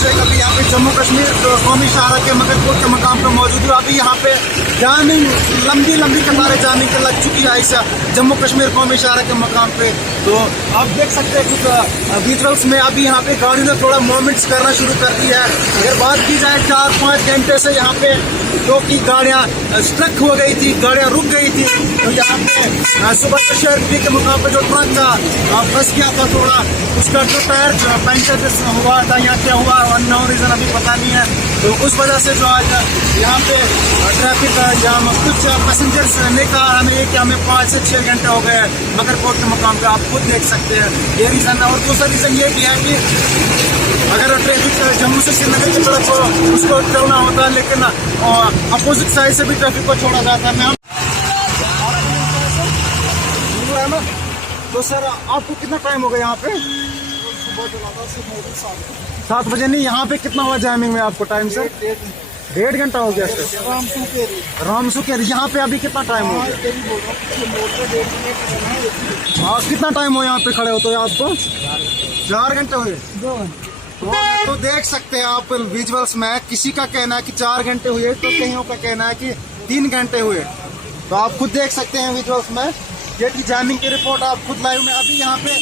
से अभी यहाँ पे जम्मू कश्मीर कौमी शाहरा के मकरपुर के मकाम पर मौजूद हूँ। अभी यहाँ पे जामिंग लंबी कतारें जामिंग के लग चुकी है ऐसा जम्मू कश्मीर कौमी शाहरा के मकाम पे। तो आप देख सकते हैं कुछ विजुअल्स में अभी यहाँ पे गाड़ी ने थोड़ा मूवमेंट्स करना शुरू कर दिया है। अगर बात की जाए 4-5 घंटे से यहाँ पे जो कि गाड़ियाँ स्ट्रक हो गई थी, गाड़ियाँ रुक गई थी, तो यहाँ पे सुबह शहर के मुकाम पे जो ट्रक का फंस गया था थोड़ा, उसका जो टायर पंचर हुआ था या क्या हुआ अननोन रीजन अभी पता नहीं है। तो उस वजह से जो आज यहाँ पे ट्रैफिक जाम, कुछ पैसेंजर्स ने कहा हमें कि हमें 5 से 6 घंटे हो गए मकरकोट के मुकाम पे, आप खुद देख सकते हैं ये रीजन है। और दूसरा रीजन ये भी है कि अगर ट्रैफिक जम्मू से श्रीनगर की तरफ उसको चलना होता है, लेकिन अपोजिट साइड से भी ट्रैफिक को छोड़ा जाता है। तो सर आपको कितना टाइम हो गया यहाँ पे? 7 बजे नहीं, यहाँ पे कितना हुआ जामिंग में आपको टाइम सर? 1.5 घंटा हो गया सर। रामसू के यहाँ पे अभी कितना टाइम हो गया? हाँ, कितना टाइम हो यहाँ पे खड़े हो तो आपको? 4 घंटे हुए। तो देख सकते हैं आप विजुअल्स में, किसी का कहना है कि 4 घंटे हुए, तो कईयों का कहना है कि 3 घंटे हुए। तो आप खुद देख सकते हैं विजुअल्स में ये की जामिंग की रिपोर्ट आप खुद लाइव में। अभी यहाँ पे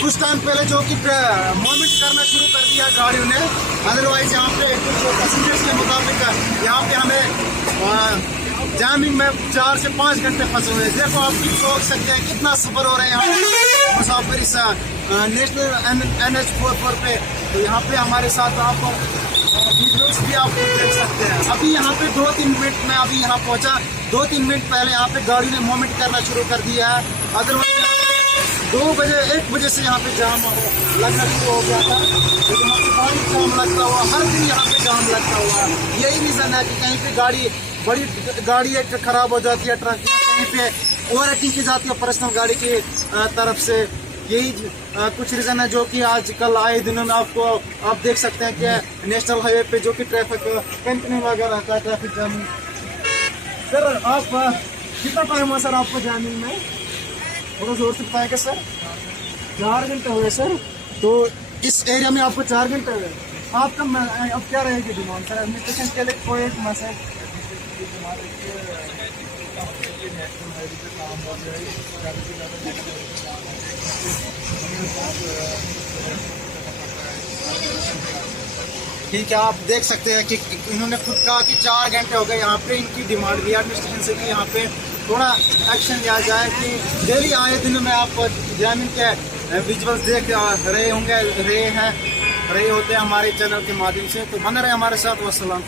कुछ टाइम पहले जो कि मूवमेंट करना शुरू कर दिया गाड़ियों ने, अदरवाइज यहाँ पे कुछ पैसेंजर्स के मुताबिक यहाँ पे हमें जामिंग में 4 से 5 घंटे फंसे हुए। देखो आप खुद सोच सकते हैं कितना सफर हो रहे हैं यहाँ पे मुसाफिर इस नेशनल NH 44 पे। तो यहाँ पे हमारे साथ आप वीडियोस भी आप देख सकते हैं। अभी यहाँ पे 2-3 मिनट में अभी यहाँ पहुँचा, 2-3 मिनट पहले यहाँ पे गाड़ी ने मूवमेंट करना शुरू कर दिया है। अदरवाइज 2 बजे 1 बजे से यहाँ पे जाम लगना शुरू हो गया था। तो यहाँ पे गाड़ी जाम लगता हुआ, हर दिन यहाँ पे जाम लगता हुआ। यही रीजन है कि कहीं पे बड़ी गाड़ी एक खराब हो जाती है, ट्रक कहीं पे ओवरटेकिंग की जाती है पर्सनल गाड़ी की तरफ से। यही कुछ रीजन है जो कि आजकल आए दिनों में आपको आप देख सकते हैं कि नेशनल हाईवे पे जो कि ट्रैफिक कंटिन्यू लगा रहता है, ट्रैफिक जामिंग। सर आप कितना टाइम हुआ सर आपको जामिंग में? थोड़ा जोर से बताएगा सर। 4 घंटे हुए सर। तो इस एरिया में आपको 4 घंटे हुए। आपका अब क्या रहेगी डिमांड सर एडमिनिस्ट्रेशन के लिए? कोई एक मैसेज ठीक है, आप देख सकते हैं कि इन्होंने खुद कहा कि 4 घंटे हो गए यहाँ पे। इनकी डिमांड भी एडमिनिस्ट्रेशन से कि यहाँ पे थोड़ा एक्शन लिया जाए कि डेली आए दिन में आप जामिंग के विजुअल्स देख रहे होते हैं हमारे चैनल के माध्यम से। तो बने रहे हमारे साथ। वस्सलाम।